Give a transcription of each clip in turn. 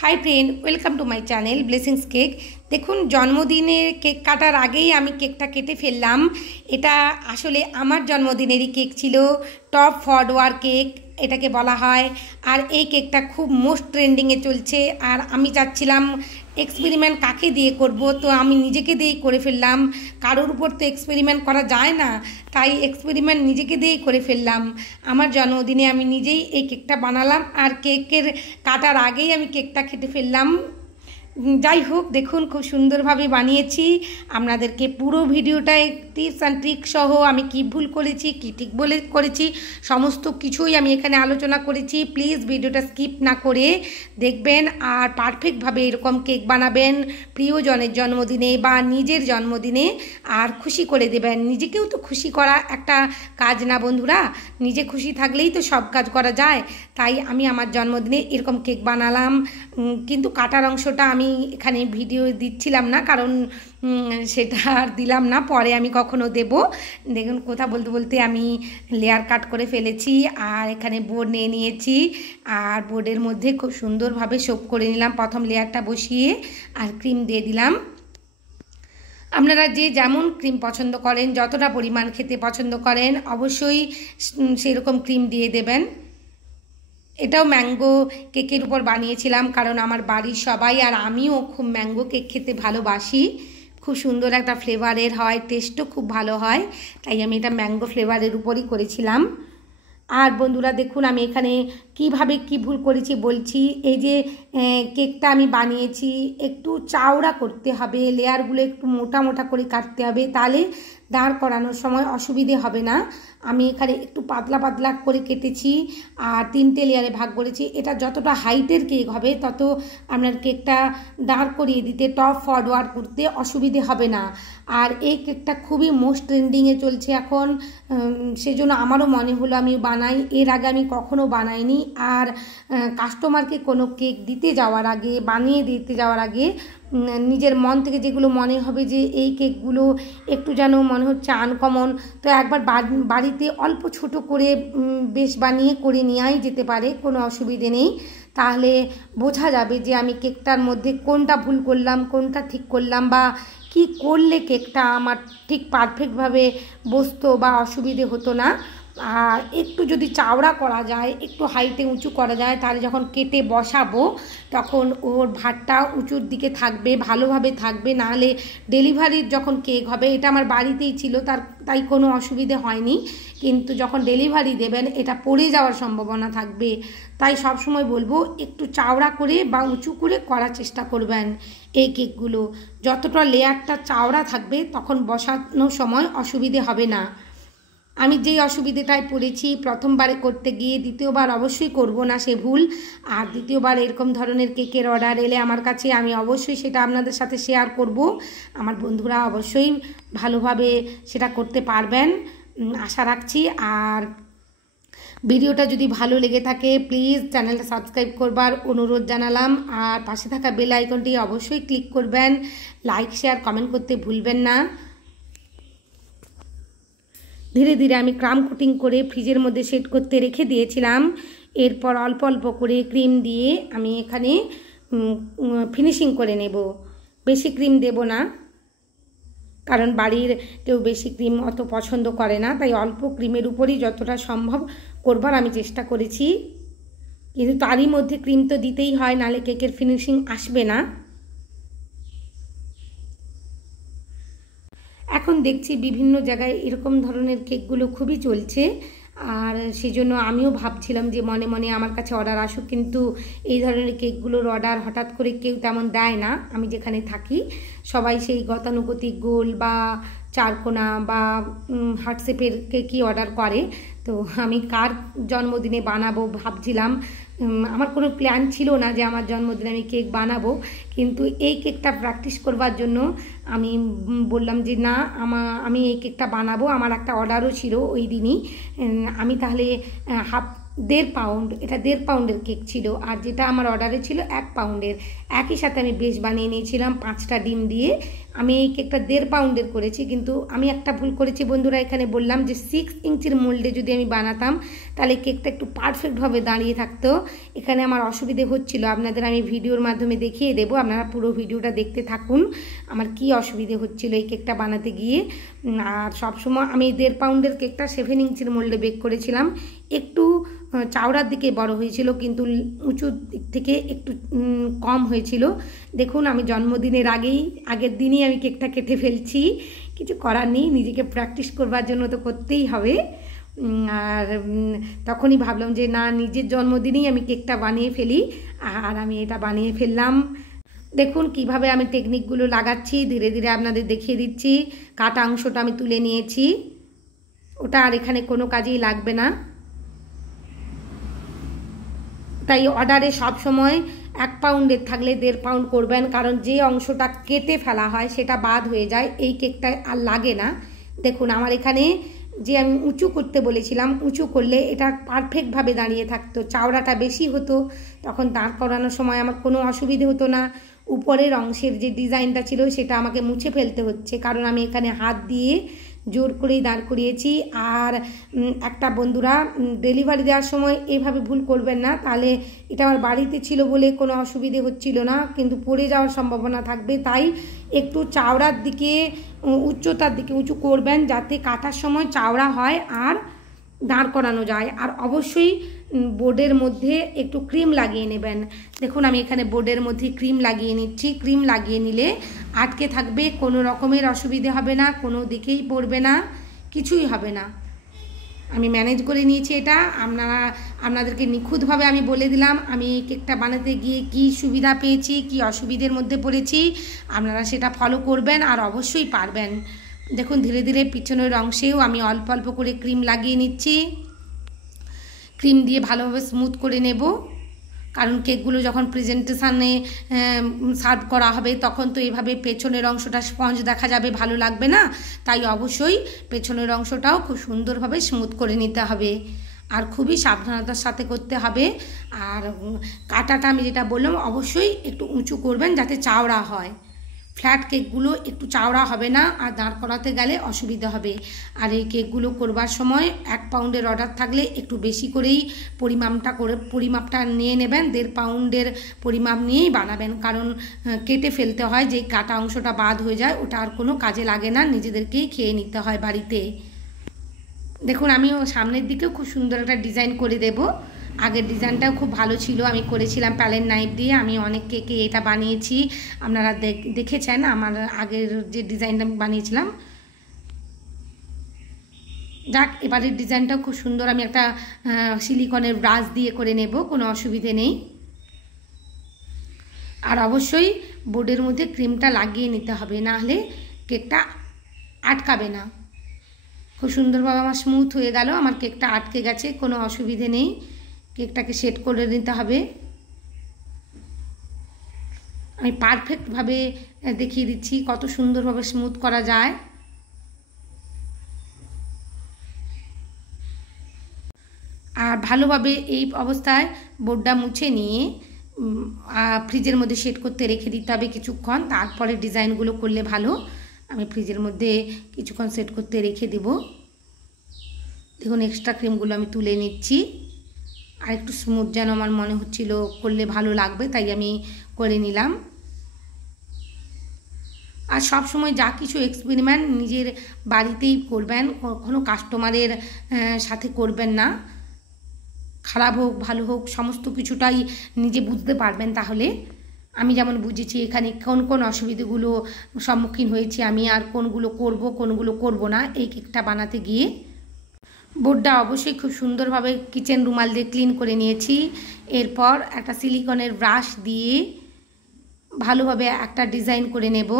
High friend welcome to my channel blessings cake. देखुन जन्मदिने cake काटार आगेई आमी केकटा केटे फेललाम। एटा आसले आमार जन्मदिनेरই केक छिलो, टप फरवार्ड केक एटाके बला हय। और এই केकटा खूब मोस्ट ट्रेंडिंगे चलছে। और आमी चाচ্ছিলাম एक्सपेरिमेंट काके दिए करब, तो आमी निजेके दिएई करे फेललाम। कारोर उपर तो एक्सपेरिमेंट करा जाए ना, ताई एक्सपेरिमेंट निजेके दिएई करे फेललाम। आमार जन्मदिने आमी निजेई এই केकटा बानालाम और केकेर काटार आगेई आमी केकटा केटे फेललाम। যাই হোক দেখুন খুব সুন্দরভাবে বানিয়েছি। আপনাদেরকে পুরো ভিডিওটায় টিপস অ্যান্ড ট্রিক সহ আমি কি ভুল করেছি কি ঠিক বলে করেছি সমস্ত কিছুই আমি এখানে আলোচনা করেছি। প্লিজ ভিডিওটা স্কিপ না করে দেখবেন আর পারফেক্টভাবে এরকম কেক বানাবেন প্রিয়জনের জন্মদিনে বা নিজের জন্মদিনে আর খুশি করে দেবেন। নিজেকেও তো খুশি করা একটা কাজ না বন্ধুরা, নিজে খুশি থাকলেই তো সব কাজ করা যায়। তাই আমি আমার জন্মদিনে এরকম কেক বানালাম, কিন্তু কাটার অংশটা আমি এখানে ভিডিও দিচ্ছিলাম না, কারণ সেটা আর দিলাম না, পরে আমি কখনো দেব। দেখুন কথা বলতে বলতে আমি লেয়ার কাট করে ফেলেছি আর এখানে বোর্ড নিয়ে নিয়েছি আর বোর্ডের মধ্যে খুব সুন্দরভাবে শোপ করে নিলাম। প্রথম লেয়ারটা বসিয়ে আর ক্রিম দিয়ে দিলাম। আপনারা যে যেমন ক্রিম পছন্দ করেন, যতটা পরিমাণ খেতে পছন্দ করেন অবশ্যই সেরকম ক্রিম দিয়ে দেবেন। এটাও ম্যাঙ্গো কেকের উপর বানিয়েছিলাম, কারণ আমার বাড়ির সবাই আর আমিও খুব ম্যাঙ্গো কেক খেতে ভালোবাসি। খুব সুন্দর একটা ফ্লেভারের হয়, টেস্টও খুব ভালো হয়, তাই আমি এটা ম্যাঙ্গো ফ্লেভারের উপরই করেছিলাম। আর বন্ধুরা দেখুন আমি এখানে কিভাবে কি ভুল করেছি বলছি। এই যে কেকটা আমি বানিয়েছি একটু চওড়া করতে হবে, লেয়ারগুলো একটু মোটা মোটা করে কাটতে হবে, তাহলে দাঁড় করানোর সময় অসুবিধে হবে না। আমি এখানে একটু পাতলা পাতলা করে কেটেছি আর 3টে লেয়ারে ভাগ করেছি। এটা যতটা হাইটের কেক হবে তত আপনার কেকটা দাঁড় করিয়ে দিতে, টপ ফরওয়ার্ড করতে অসুবিধে হবে না। আর এই কেকটা খুবই মোস্ট ট্রেন্ডিংয়ে চলছে এখন, সেজন্য আমারও মনে হলো আমি বানাই। এর আগে আমি কখনো বানাইনি। আর কাস্টমারকে কোনো কেক দিতে যাওয়ার আগে, বানিয়ে দিতে যাওয়ার আগে নিজের মন থেকে যেগুলো মনে হবে যে এই কেকগুলো একটু যেন মনে হচ্ছে আনকমন, তো একবার বাড়িতে অল্প ছোট করে বেশ বানিয়ে করে নেওয়াই যেতে পারে, কোনো অসুবিধে নেই। তাহলে বোঝা যাবে যে আমি কেকটার মধ্যে কোনটা ভুল করলাম, কোনটা ঠিক করলাম, বা কি করলে কেকটা আমার ঠিক পারফেক্টভাবে বসতো বা অসুবিধে হতো না। আর একটু যদি চাওড়া করা যায়, একটু হাইটে উঁচু করা যায়, তাহলে যখন কেটে বসাবো তখন ওর ভাতটা উঁচুর দিকে থাকবে, ভালোভাবে থাকবে। নাহলে ডেলিভারির যখন কেক হবে, এটা আমার বাড়িতেই ছিল তাই কোনো অসুবিধে হয়নি, কিন্তু যখন ডেলিভারি দেবেন এটা পড়ে যাওয়ার সম্ভাবনা থাকবে। তাই সবসময় বলবো একটু চাওড়া করে বা উঁচু করে করার চেষ্টা করবেন। এই কেকগুলো যতটা লেয়ারটা চাওড়া থাকবে তখন বসানোর সময় অসুবিধে হবে না। আমি যেই অসুবিধাটায় পড়েছি প্রথমবারে করতে গিয়ে, দ্বিতীয়বার অবশ্যই করব না সে ভুল। আর দ্বিতীয়বার এরকম ধরনের কেকের অর্ডার এলে আমার কাছে আমি অবশ্যই সেটা আপনাদের সাথে শেয়ার করব। আমার বন্ধুরা অবশ্যই ভালোভাবে সেটা করতে পারবেন আশা রাখছি। আর ভিডিওটা যদি ভালো লেগে থাকে প্লিজ চ্যানেলটা সাবস্ক্রাইব করবার অনুরোধ জানালাম। আর পাশে থাকা বেল আইকনটি অবশ্যই ক্লিক করবেন, লাইক শেয়ার কমেন্ট করতে ভুলবেন না। ধীরে ধীরে আমি ক্রাম কোটিং করে ফ্রিজের মধ্যে সেট করতে রেখে দিয়েছিলাম। এরপর অল্প অল্প করে ক্রিম দিয়ে আমি এখানে ফিনিশিং করে নেব। বেশি ক্রিম দেব না, কারণ বাড়ির কেউ বেশি ক্রিম অত পছন্দ করে না, তাই অল্প ক্রিমের উপরই যতটা সম্ভব করবার আমি চেষ্টা করেছি। কিন্তু তারই মধ্যে ক্রিম তো দিতেই হয়, নাহলে কেকের ফিনিশিং আসবে না। এখন দেখছি বিভিন্ন জায়গায় এরকম ধরনের কেকগুলো খুবই চলছে, আর সেজন্য আমিও ভাবছিলাম যে মনে মনে আমার কাছে অর্ডার আসুক, কিন্তু এই ধরনের কেকগুলোর অর্ডার হঠাৎ করে কেউ তেমন দেয় না। আমি যেখানে থাকি সবাই সেই গতানুগতিক গোল বা চারকোনা বা হার্ট শেপের কেকই অর্ডার করে। তো আমি কার জন্মদিনে বানাবো ভাবছিলাম, আমার কোনো প্ল্যান ছিল না যে আমার জন্মদিনে আমি কেক বানাবো, কিন্তু এই কেকটা প্র্যাকটিস করবার জন্য আমি বললাম যে না আমি এই কেকটা বানাবো। আমার একটা অর্ডারও ছিল ওই দিনই। আমি তাহলে 1.5 পাউন্ড, এটা 1.5 পাউন্ডের কেক ছিল, আর যেটা আমার অর্ডারে ছিল 1 পাউন্ডের। একই সাথে আমি বেশ বানিয়ে নিয়েছিলাম 5টা ডিম দিয়ে। আমি এই কেকটা 1.5 পাউন্ডের করেছি, কিন্তু আমি একটা ভুল করেছি বন্ধুরা। এখানে বললাম যে 6 ইঞ্চির মোল্ডে যদি আমি বানাতাম তাহলে কেকটা একটু পারফেক্টভাবে দাঁড়িয়ে থাকতো। এখানে আমার অসুবিধে হচ্ছিল, আপনাদের আমি ভিডিওর মাধ্যমে দেখিয়ে দেবো, আপনারা পুরো ভিডিওটা দেখতে থাকুন আমার কি অসুবিধে হচ্ছিল এই কেকটা বানাতে গিয়ে। আর সবসময় আমি 1.5 পাউন্ডের কেকটা 7 ইঞ্চির মোল্ডে বেক করেছিলাম, একটু চওড়ার দিকে বড় হয়েছিল কিন্তু উঁচুর দিক থেকে একটু কম হয়েছিল। দেখুন আমি জন্মদিনের আগের দিনই আমি কেকটা কেটে ফেলছি, কিছু করার নেই, নিজেকে প্র্যাকটিস করবার জন্য তো করতেই হবে। আর তখনই ভাবলাম যে না, নিজের জন্মদিনেই আমি কেকটা বানিয়ে ফেলি, আর আমি এটা বানিয়ে ফেললাম। দেখুন কিভাবে আমি টেকনিকগুলো লাগাচ্ছি, ধীরে ধীরে আপনাদের দেখিয়ে দিচ্ছি। কাটা অংশটা আমি তুলে নিয়েছি, ওটা আর এখানে কোনো কাজেই লাগবে না। তাই অর্ডারে সব সময় 1 পাউন্ডের থাকলে 1.5 পাউন্ড করবেন, কারণ যে অংশটা কেটে ফেলা হয় সেটা বাদ হয়ে যায়, এই কেকটায় আর লাগে না। দেখুন আমার এখানে যে আমি উঁচু করতে বলেছিলাম, উঁচু করলে এটা পারফেক্টভাবে দাঁড়িয়ে থাকতো, চওড়াটা বেশি হতো, তখন দাঁড় করানোর সময় আমার কোনো অসুবিধে হতো না। উপরের অংশের যে ডিজাইনটা ছিল সেটা আমাকে মুছে ফেলতে হচ্ছে, কারণ আমি এখানে হাত দিয়ে জোর করেই দাঁড় করিয়েছি। আর একটা বন্ধুরা ডেলিভারি দেওয়ার সময় এভাবে ভুল করবেন না, তাহলে এটা আমার বাড়িতে ছিল বলে কোনো অসুবিধে হচ্ছিল না, কিন্তু পড়ে যাওয়ার সম্ভাবনা থাকবে। তাই একটু চওড়ার দিকে, উচ্চতার দিকে উঁচু করবেন, যাতে কাটার সময় চওড়া হয় আর দাঁড় করানো যায়। আর অবশ্যই বোর্ডের মধ্যে একটু ক্রিম লাগিয়ে নেবেন। দেখুন আমি এখানে বোর্ডের মধ্যে ক্রিম লাগিয়ে নিচ্ছি। ক্রিম লাগিয়ে নিলে আটকে থাকবে, কোনো রকমের অসুবিধে হবে না, কোনো দিকেই পড়বে না, কিছুই হবে না। আমি ম্যানেজ করে নিয়েছি এটা। আপনাদেরকে নিখুঁতভাবে আমি বলে দিলাম আমি এই কেকটা বানাতে গিয়ে কি সুবিধা পেয়েছি, কি অসুবিধের মধ্যে পড়েছি, আপনারা সেটা ফলো করবেন আর অবশ্যই পারবেন। দেখুন ধীরে ধীরে পিছনের অংশেও আমি অল্প অল্প করে ক্রিম লাগিয়ে নিচ্ছি। ক্রিম দিয়ে ভালোভাবে স্মুথ করে নেব, কারণ কেকগুলো যখন প্রেজেন্টেশনে সার্ভ করা হবে তখন তো এভাবে পেছনের অংশটা স্পঞ্জ দেখা যাবে, ভালো লাগবে না। তাই অবশ্যই পেছনের অংশটাও খুব সুন্দরভাবে স্মুথ করে নিতে হবে, আর খুবই সাবধানতার সাথে করতে হবে। আর কাটাটা আমি যেটা বললাম অবশ্যই একটু উঁচু করবেন যাতে চওড়া হয়। ফ্ল্যাট কেকগুলো একটু চওড়া হবে না, আর দাঁড় করাতে গেলে অসুবিধা হবে। আর এই কেকগুলো করবার সময় 1 পাউন্ডের অর্ডার থাকলে একটু বেশি করেই পরিমাপটা নিয়ে নেবেন, 1.5 পাউন্ডের পরিমাপ নিয়েই বানাবেন, কারণ কেটে ফেলতে হয়, যেই কাটা অংশটা বাদ হয়ে যায় ওটা আর কোনো কাজে লাগে না, নিজেদেরকেই খেয়ে নিতে হয় বাড়িতে। দেখুন আমিও সামনের দিকেও খুব সুন্দর একটা ডিজাইন করে দেব। আগের ডিজাইনটাও খুব ভালো ছিল, আমি করেছিলাম প্যালেট নাইফ দিয়ে। আমি অনেক কেকে এটা বানিয়েছি, আপনারা দেখেছেন আমার আগের যে ডিজাইনটা আমি বানিয়েছিলাম। যাক, এবারের ডিজাইনটাও খুব সুন্দর। আমি একটা সিলিকনের ব্রাশ দিয়ে করে নেব, কোনো অসুবিধে নেই। আর অবশ্যই বোর্ডের মধ্যে ক্রিমটা লাগিয়ে নিতে হবে, না হলে কেকটা আটকাবে না। খুব সুন্দরভাবে আমার স্মুথ হয়ে গেল, আমার কেকটা আটকে গেছে, কোনো অসুবিধে নেই। কেকটাকে সেট করে নিতে হবে। আমি পারফেক্টভাবে দেখিয়ে দিচ্ছি কত সুন্দরভাবে স্মুথ করা যায়। আর ভালোভাবে এই অবস্থায় বোর্ডটা মুছে নিয়ে ফ্রিজের মধ্যে সেট করতে রেখে দিতে হবে কিছুক্ষণ, তারপরে ডিজাইনগুলো করলে ভালো। আমি ফ্রিজের মধ্যে কিছুক্ষণ সেট করতে রেখে দেব। দেখুন এক্সট্রা ক্রিমগুলো আমি তুলে নিচ্ছি, আর একটু স্মুথ যেন আমার মনে হচ্ছিল করলে ভালো লাগবে, তাই আমি করে নিলাম। আর সব সময় যা কিছু এক্সপেরিমেন্ট নিজের বাড়িতেই করবেন, কখনো কাস্টমারের সাথে করবেন না। খারাপ হোক ভালো হোক সমস্ত কিছুটাই নিজে বুঝতে পারবেন। তাহলে আমি যেমন বুঝেছি এখানে কোন কোন অসুবিধাগুলো সম্মুখীন হয়েছি আমি, আর কোনগুলো করব কোনগুলো করব না এই কেকটা বানাতে গিয়ে। বোর্ডটা অবশ্যই খুব সুন্দরভাবে কিচেন রুমাল দিয়ে ক্লিন করে নিয়েছি। এরপর একটা সিলিকনের ব্রাশ দিয়ে ভালোভাবে একটা ডিজাইন করে নেব,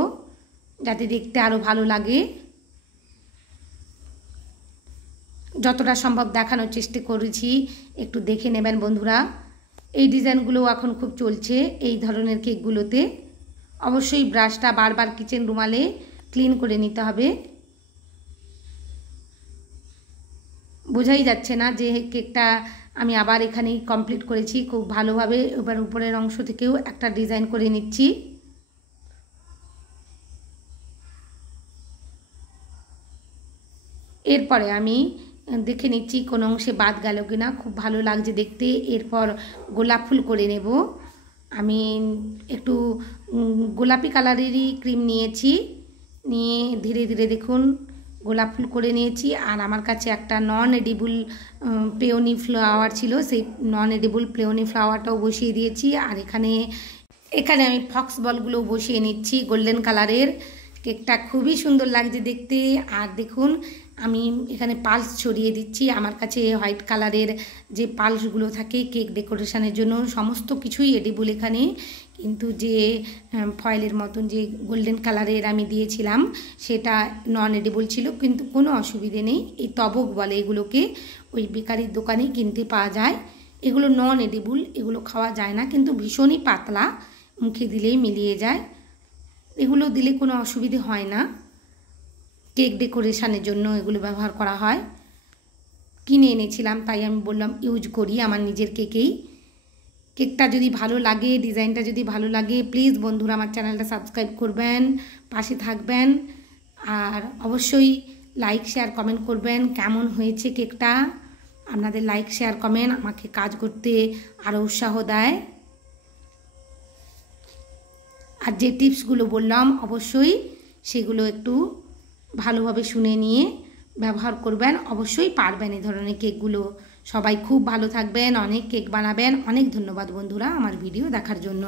যাতে দেখতে আরও ভালো লাগে। যতটা সম্ভব দেখানোর চেষ্টা করেছি, একটু দেখে নেবেন বন্ধুরা। এই ডিজাইনগুলো এখন খুব চলছে এই ধরনের কেকগুলোতে। অবশ্যই ব্রাশটা বারবার কিচেন রুমালে ক্লিন করে নিতে হবে। বোঝাই যাচ্ছে না যে কেকটা আমি আবার এখানেই কমপ্লিট করেছি খুব ভালোভাবে। এবার উপরের অংশ থেকেও একটা ডিজাইন করে নিচ্ছি। এরপরে আমি দেখে নিচ্ছি কোনো অংশে বাদ গেল কিনা। খুব ভালো লাগছে দেখতে। এরপর গোলাপ ফুল করে নেব। আমি একটু গোলাপি কালারেরই ক্রিম নিয়েছি, নিয়ে ধীরে ধীরে দেখুন গোলাপ ফুল করে নিয়েছি। আর আমার কাছে একটা নন এডিবল পেওনি ফ্লাওয়ার ছিল, সেই নন এডিবল পেওনি ফ্লাওয়ারটাও বসিয়ে দিয়েছি। আর এখানে আমি ফক্স বলগুলো বসিয়ে নিচ্ছি গোল্ডেন কালারের। কেকটা খুবই সুন্দর লাগছে দেখতে। আর দেখুন আমি এখানে পালস ছড়িয়ে দিচ্ছি। আমার কাছে হোয়াইট কালারের যে পালসগুলো থাকে কেক ডেকোরেশনের জন্য, সমস্ত কিছুই এডিবল এখানে, কিন্তু যে ফয়েলের মতন যে গোল্ডেন কালারের আমি দিয়েছিলাম সেটা নন এডিবল ছিল, কিন্তু কোনো অসুবিধে নেই। এই তবক বলে এগুলোকে, ওই বেকারির দোকানে কিনতে পাওয়া যায়। এগুলো নন এডিবল, এগুলো খাওয়া যায় না, কিন্তু ভীষণই পাতলা, মুখে দিলেই মিলিয়ে যায়। এগুলো দিলে কোনো অসুবিধে হয় না। কেক ডেকোরেশনের জন্য এগুলো ব্যবহার করা হয়। কিনে এনেছিলাম তাই আমি বললাম ইউজ করি আমার নিজের কেকেই। কেকটা যদি ভালো লাগে, ডিজাইনটা যদি ভালো লাগে, প্লিজ বন্ধুরা আমার চ্যানেলটা সাবস্ক্রাইব করবেন, পাশে থাকবেন। আর অবশ্যই লাইক শেয়ার কমেন্ট করবেন কেমন হয়েছে কেকটা। আপনাদের লাইক শেয়ার কমেন্ট আমাকে কাজ করতে আরও উৎসাহ দেয়। আর যে টিপসগুলো বললাম অবশ্যই সেগুলো একটু ভালোভাবে শুনে নিয়ে ব্যবহার করবেন, অবশ্যই পারবেন এই ধরনের কেকগুলো। সবাই খুব ভালো থাকবেন, অনেক কেক বানাবেন। অনেক ধন্যবাদ বন্ধুরা আমার ভিডিও দেখার জন্য।